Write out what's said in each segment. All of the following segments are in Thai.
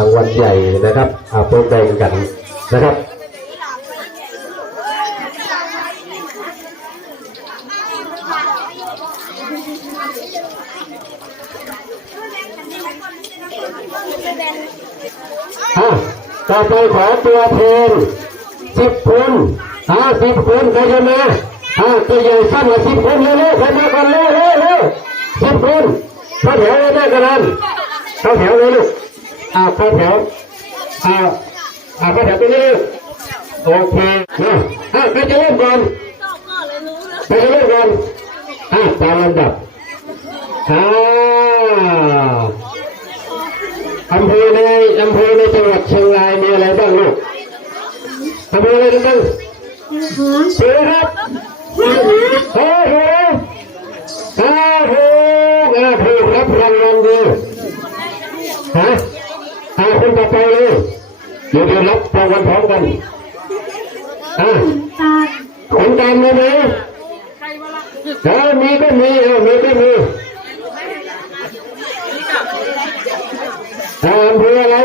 างวัลใหญ่นะครับอาโปรแบ่งกันนะครับต่อไปขอตัวเพลงสิบคนอ่าสิบคนใครจะมาอ่าตัวใหญ่สั้นกว่าสิบคนเร็วๆใครมาก่อนเร็วเร็วเร็วสิบคนเข้าแถวเลยได้กันนั้นเข้าแถวเลยลูก อาเข้าแถวอ่าอาเข้าแถวไปเลยโอเคนะอ่าใครจะเริ่มก่อนใครจะเริ่มก่อนอ่าตามลำดับอ่าอำเภอในอำเภอในจังหวัดเชียงรายมีอะไรบ้างลูกอำเภออะไรกันบ้างเสือครับโอ้โหอาถูกอาถูกรับรางวัลดีฮะ คนต่อไปเลยเดี๋ยวเดี๋ยวรับรางวัลพร้อมกันอ่าคนตามเลยไหมเออมีก็มีเออมีก็มีอ่าอำเภออะไร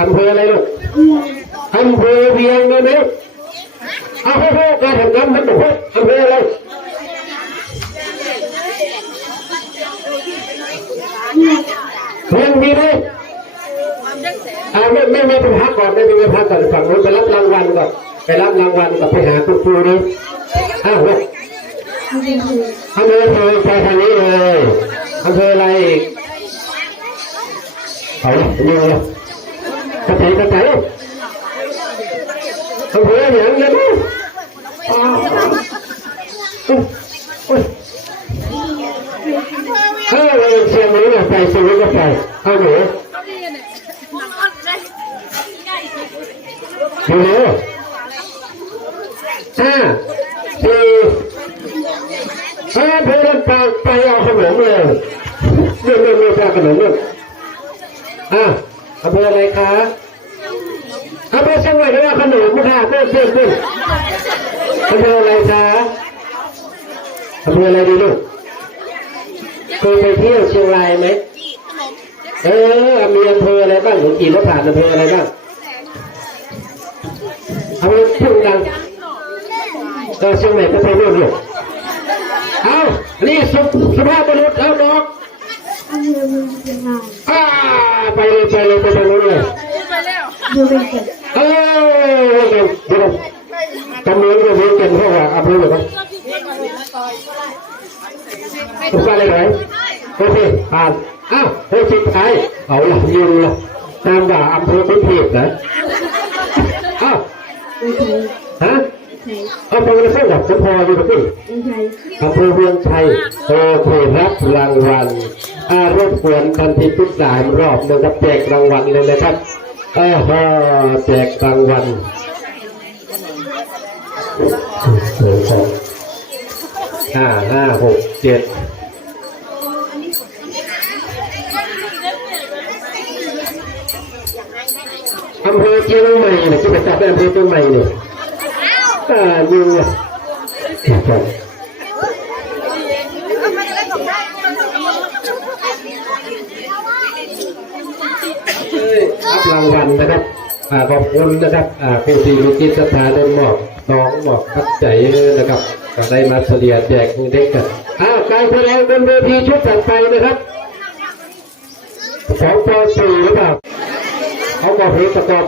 อำเภออะไรลูกอำเภอเวียงเลยไหมเอาพ่อพ่อการทำงานมันบอกว่าอำเภออะไร ก่อนไม่ไปพักก่อนฝั่งนู้นไปรับรางวัลก่อนไปรับรางวัลกับไปหาคุณครูนี่อ้าวลูกอำเภอเภอไปทางนี้เลยอำเภออะไรอีกเอาเลยเยอะเลยกระจายกระจายอำเภอเหนียงเลยมั้งเออเราเชียงใหม่เนี่ยไปซื้อก็ไปเอาหนู เร็วห้าสี่ห้าเพื่อนไปไปเอาขนมเลยเรื่องเรื่องเรื่องไปเอาขนมเรื่องอะอำเภออะไรคะอำเภอเชียงใหม่ก็ว่าขนมค่ะเพื่อนเพื่อนเพื่อนอำเภออะไรคะอำเภออะไรดีลูกเคยไปเที่ยวเชียงรายไหมเออมีอำเภออะไรบ้างหนูขี่รถผ่านอำเภออะไรบ้าง เอาไปพูดกันเออเชียงใหม่ก็ไปร่วมลูกเอานี่สุสุภาพบุรุษเอาดอกอ่าไปเลยไปเลยไปตรงนู้นเลยเออเดี๋ยวเดี๋ยวตำรวจจะเรียนกันเพราะว่าอับรู้หรือเล่าถูกไปเลยไหมโอเคผ่านอ้าวเฮ้ยสุดท้ายเอาละยิงละตามว่าอำเภอเป็นเพจนะ ฮะอำเภออะไรกับสมพรอยู่กับพี่อำเภอเมืองชัยโอเครับรางวัลอารบกวนทันทีทุกสามรอบนะครับแจกรางวัลเลยนะครับเออฮะแจกรางวัลหนึ่งสองห้าห้าหกเจ็ด อำเภอเชียงใหม่เนี่ยที่ไปจับได้อำเภอเชียงใหม่เนี่ยอ่ายิงเนี่ยครับรับรางวัลนะครับอ่าขอบคุณนะครับอ่าผู้ที่มีจิตศรัทธาได้มอบน้องมอบพัดใจนะครับก็ได้มาเฉลี่ยแจกเด็กกันอ้าวการแสดงบนเวทีชุดถัดไปนะครับสองปสี่หรือเปล่า เอากระเพาะตะกอน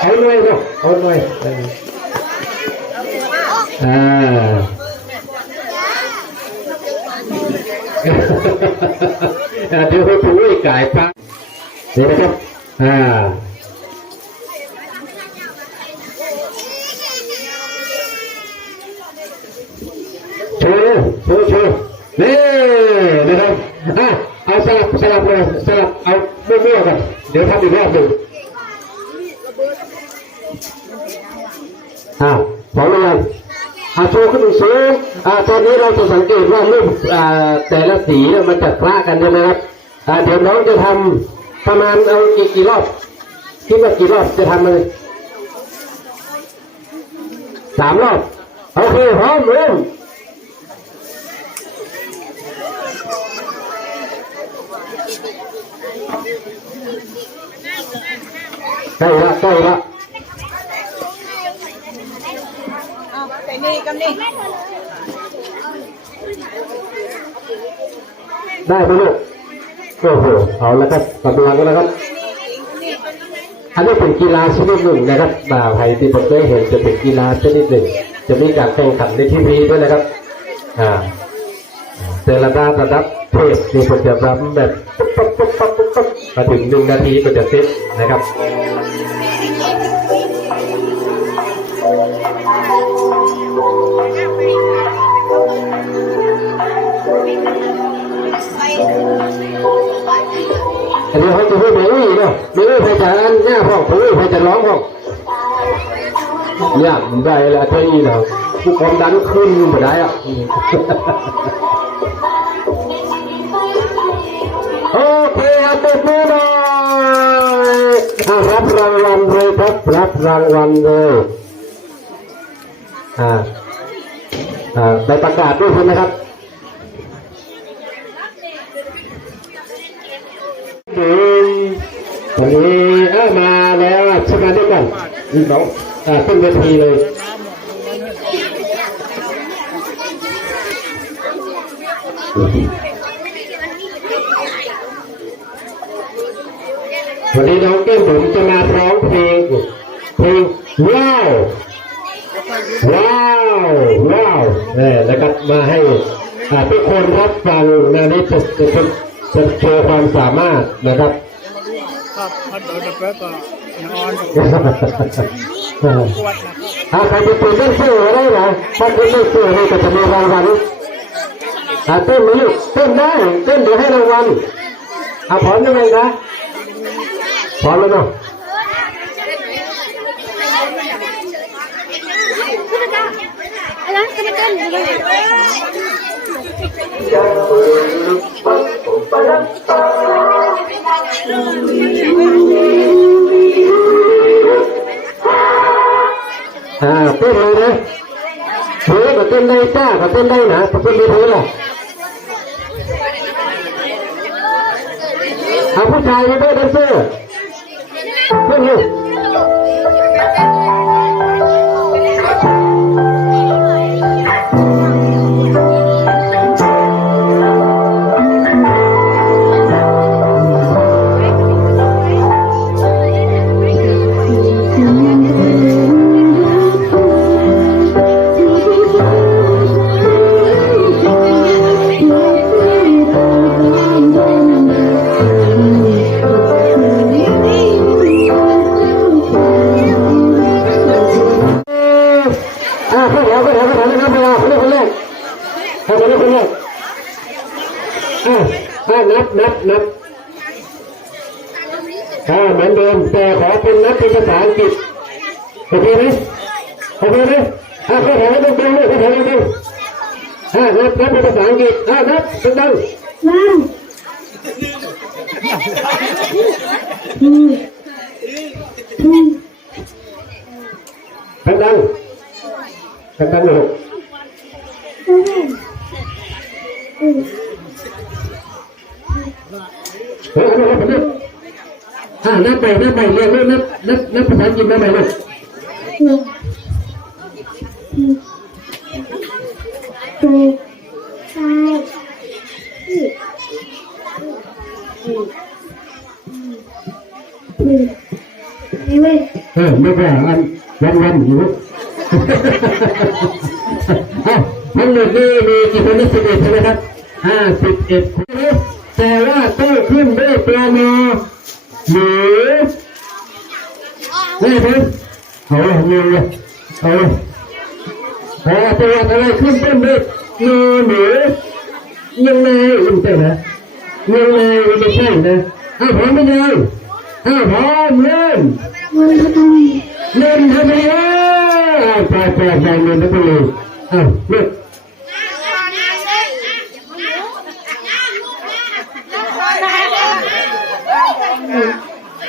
เอาหน่อยเนาะเอาหน่อยเอออ่าอ่าเดี๋ยวเขาถูไอ้ไก่ปั๊บเดี๋ยวนะครับอ่าโชว์โชว์โชว์นี่นะครับอะเอาสลับสลับเลยสลับเอามั่วๆกันเดี๋ยวทำอีกรอบหนึ่ง อ่าสองยัไงอาโชว์ขึ้นสูงอ่าตอนนี้เราจะสังเกตว่ารูปอ่าแต่ละสีมันจะคล้ากันใช่ไหมครับอ่าเดี๋ยวน้องจะทำประมาณเอากี่กี่รอบคิดว่ากี่รอบจะทำเลยสามรอบโอเคพร้อมเริ่มใกล้ละใกล้ละ นี่กับนี่ได้ไหมลูกโอ้โหเอาแล้วครับกำลังแล้วครับอันนี้เป็นกีฬาชนิดหนึ่งนะครับบ่าวไทยที่ผมได้เห็นจะเป็นกีฬาชนิดหนึ่ง จะมีการแข่งขันในทีวีด้วยนะครับ อ่าแต่ระดับระดับเทพนี่ผมจะรำแบบปุ๊บปุ๊บปุ๊บปุ๊บปุ๊บปุ๊บมาถึงหนึ่งนาทีก็จะเสร็จนะครับ นี้เขาจะพูดไม่รู้เนาะไม่รู้ใครจะอ่านหน้าห้องไม่รู้ใครจะร้องห้องเนี่ยมันได้ละเท่านี้เนาะผู้ความดันขึ้นมาได้อะโอเคครับตบมือหน่อยรับรางวัลเลยครับรับรางวัลเลยอ่าอ่าไปประกาศด้วยใช่ไหมครับ อืม วันนี้เอ้ามาแล้วใช่ไหมด้วยกันน้องอ่าขึ้นเวทีเลยวันนี้น้องแก้มผมจะมาร้องเพลงเพลงว้าวว้าวว้าวเออนะครับมาให้ทุกคนรับฟังนะนี่จะจะ จะจะโชว์ความสามารถนะครับครับพอโดนตะเปิดก็นอนปวดนะครับถ้าใครจะเป็นเล่นเสื้ออะไรนะถ้าเป็นเล่นเสื้อนี่ก็จะมีรางวัลอ่าเต้นไหมลูกเต้นได้เต้นเดี๋ยวให้รางวัลอ่าพร้อมยังไงนะพร้อมแล้วเนาะ Alam, kena kan? อ่าเต้นเลย นะเฮ้ยก็เต้นได้จ้าก็เต้นได้นะก็เต้นได้เท่าไหร่เอาผู้ชายไม่ได้แดนเซอร์เต้นเลย ภาษาอังกฤษโอเคไหมโอเคไหมอ่าเข้าแถวตรงๆเลยเข้าแถวตรงๆอ่านับนับเป็นภาษาอังกฤษอ่านับดัง One, two, two, ๆดังๆดังๆเลยลูก seven, eight, เฮ้ยเอาไปเอาไป อ่านับไปนับไปเรียนนับนับนับนับภาษาอังกฤษนับไปเลย two, three, five, six, eight, seven, เออไม่แก่วันวันวันอยู่อะทั้งหมดนี่มีกี่คนนะสิบเอ็ดใช่ไหมครับห้าสิบเอ็ดคนนะแต่ว่าต้องขึ้นด้วยตัวมอ หรือนี่ครับเอาเลยเอาเลยเอาเลยพอตัวอะไรขึ้นต้นด้วยนอหรือยังไงอุ่นเต้นนะยังไงไม่ใช่นะอ้าวพร้อมไหมยังอ้าวพร้อมเริ่ม one, two, เล่นทำไมอะไปไปไปเล่นทำไมเลยอ้าวเลิก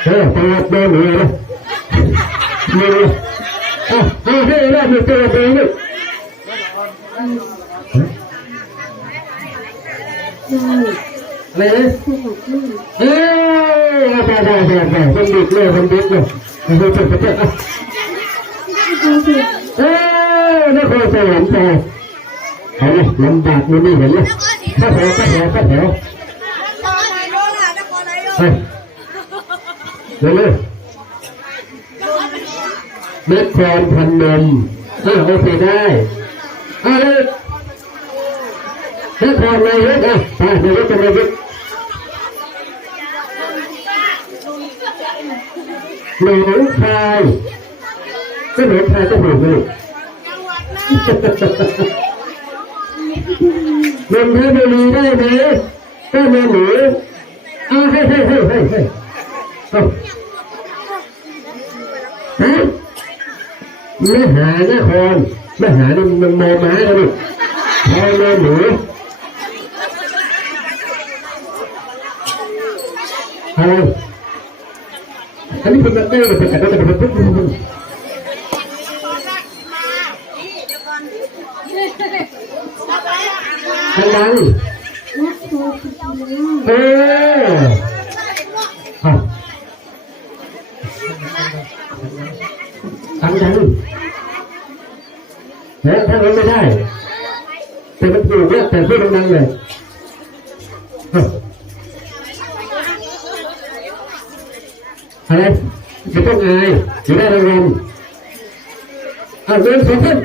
เฮ้ยไปรับเดินเลยนะเลยอะเอาให้ได้มีตัวเองด้วย nine, อะไรนะ seven, เอ้ยยใช่ใช่ใช่ใช่มันดิบเลยมันดิบเลยมันดิบเลยเอ้าโอเคเอ้ยนครสวรรค์ไปเห็นไหมลำบากมันนี่เห็นไหมข้าแถวข้าแถวข้าแถว นครนายกค่ะนครนายกไปเร็วเร็วนครพนมอ่าโอเคได้อ่าแล้วนครนายกอะไปนายกจะนายกหนองคายก็หนองคายก็ถูกเลยนนทบุรีได้ไหมก็มาหนูอ้าวให้ให้ให้ให้ให้เอา ฮะไม่หานครไม่หานี่มันมอม้แล้วลูกพอมาหนูอะไรอันนี้เป็นตะเต้เป็นตะเต้เป็นตะเต้เป็นตะเต้ดังนักโทษที่เออ เอาดังดังๆเนี่ยถ้าเราไม่ได้ แต่มันถูกเนี่ยแต่พูดดังๆเลยอะไรไม่ต้องอายอยู่ได้รางวัลเอาเงินสองพัน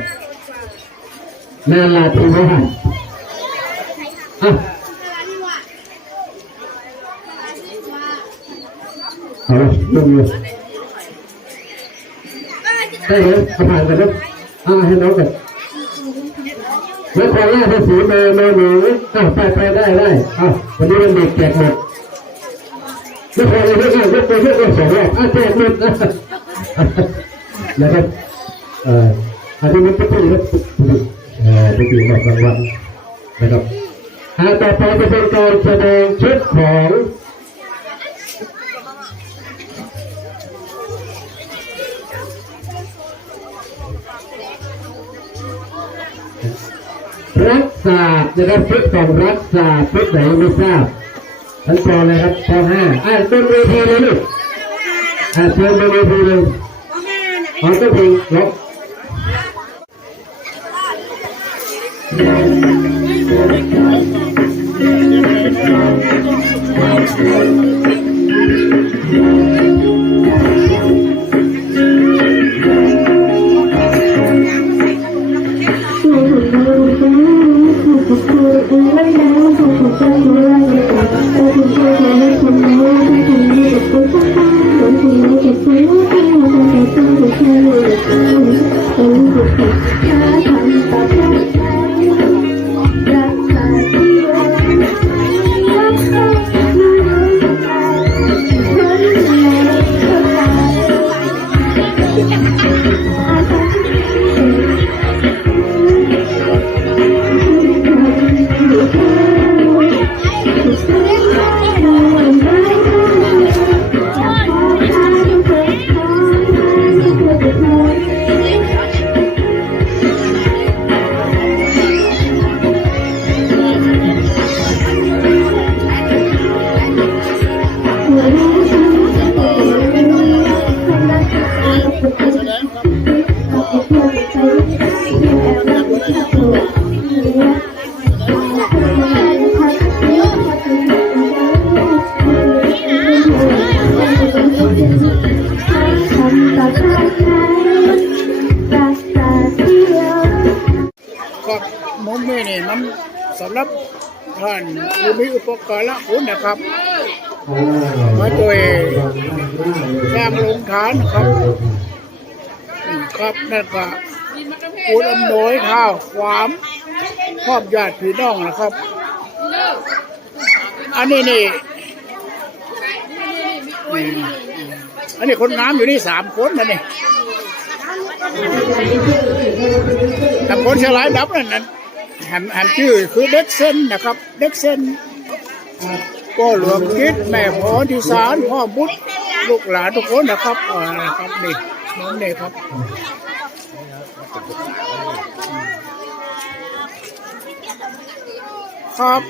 นาลาทีว่าอะเอาละลงเลย ได้เลยเอาผ่านกันแล้วอ่าให้น้องกันแล้วความล่าภาษีมามาหนูอะไปไปได้ได้อะวันนี้มันเด็กแจกหมดแล้วพอเราเลือกเลือกไปเลือสองรอบอะแจกหมดนะแล้วก็เอ่ออันนี้มันเป็นเรื่องเอ่อเป็นปีหมดรางวัลนะครับอ่าต่อไปจะเป็นการแสดงชุดของ รักษานะครับชุดของรักษาชุดไหนไม่ทราบทั้งปอเลยครับปอห้าอ่าต้นเวทีเลยลูกอ่าเชิญบนเวทีเลยขอต้นเพลงล็อก ครับมุมนี้นี่มันสำหรับท่านผู้มีอุปการะคุณนะครับมาช่วยสร้างโรงทานครับ ครับนั่นก็คุณอำนวยข้าวความครอบญาติพี่น้องนะครับ อันนี้นี่นี่ อันนี้คนงามอยู่นี่สามคนนะนี่แต่คนฉลายดับนั่นนั่นหมแหมชื่อคือเด็กเส้นนะครับ เด็กเส้นก็หลวงคิดแม่พรที่สารพ่อบุตรลูกหลานทุกคนนะครับอ่านะครับนี่น้องนี่ครับครับ